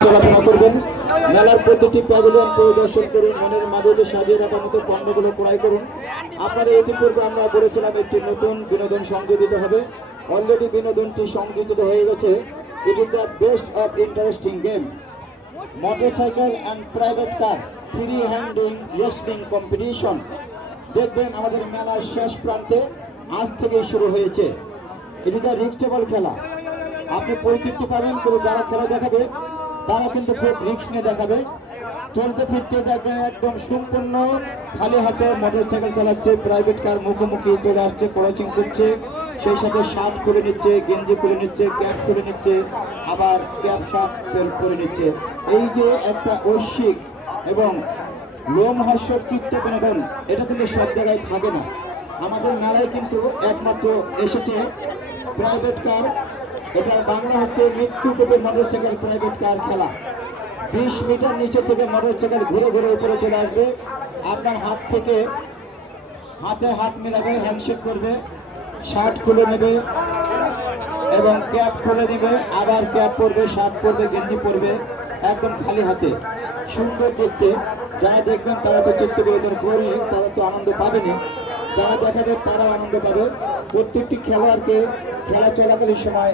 চলাফেরা করবেন। মেলার প্রতিটি প্যাভিলিয়ন পরিদর্শন করুন, মনের মাঝে সাজিয়ে রাখার মতো পণ্যগুলো ক্রয় করুন। আপনাদের ইতিপূর্বে আমরা বলেছিলাম একটি নতুন বিনোদন সংযোজিত হবে। অলরেডি বিনোদনটি সংযোজিত হয়ে গেছে। It is the best of interesting game, motorcycle and private car free হ্যান্ডিং wrestling competition. দেখবেন আমাদের মেলার শেষ প্রান্তে আজ থেকেই শুরু হয়েছে। এটি দ্য রিক্সটেবল খেলা। আপনি পরিতৃপ্তি পাবেন, কিন্তু যারা খেলা দেখাবে তারা কিন্তু খুব রিক্স নিয়ে দেখাবে। চলতে ফিরতে দেখবেন একদম সম্পূর্ণ খালি হাতে মোটরসাইকেল চালাচ্ছে, প্রাইভেট কার মুখোমুখি চলে আসছে, ক্রসিং করছে, সেই সাথে শার্ট করে নিচ্ছে, গেঞ্জি করে নিচ্ছে, ক্যাপ করে নিচ্ছে, আবার ক্যাপ শার্ট করে নিচ্ছে। এই যে একটা ঐশ্বিক এবং লোমহর্ষক চিত্ত বিনোদন, এটা কিন্তু সব জায়গায় থাকে না। আমাদের মেলায় কিন্তু একমাত্র এসেছে প্রাইভেট কার। এটা বাংলা হচ্ছে মৃত্যুকূপে মোটরসাইকেল প্রাইভেট কার খেলা। 20 মিটার নিচে থেকে মোটরসাইকেল ঘুরে ঘুরে উপরে চলে আসবে। আপনার হাত থেকে হাতে হাত মেলাবে, হ্যান্ডশেক করবে, শার্ট খুলে নেবে এবং ক্যাপ খুলে নেবে, আবার ক্যাপ পরবে, শার্ট পরবে, গেঞ্জি পরবে, একদম খালি হাতে। সুন্দর দেখতে। যারা দেখবেন তারা তো চিত্ত বিনোদন করেনি, তারা তো আনন্দ পাবেনি। যারা দেখাবে তারা আনন্দ পাবে। প্রত্যেকটি খেলোয়াড়কে খেলা চলাকালীন সময়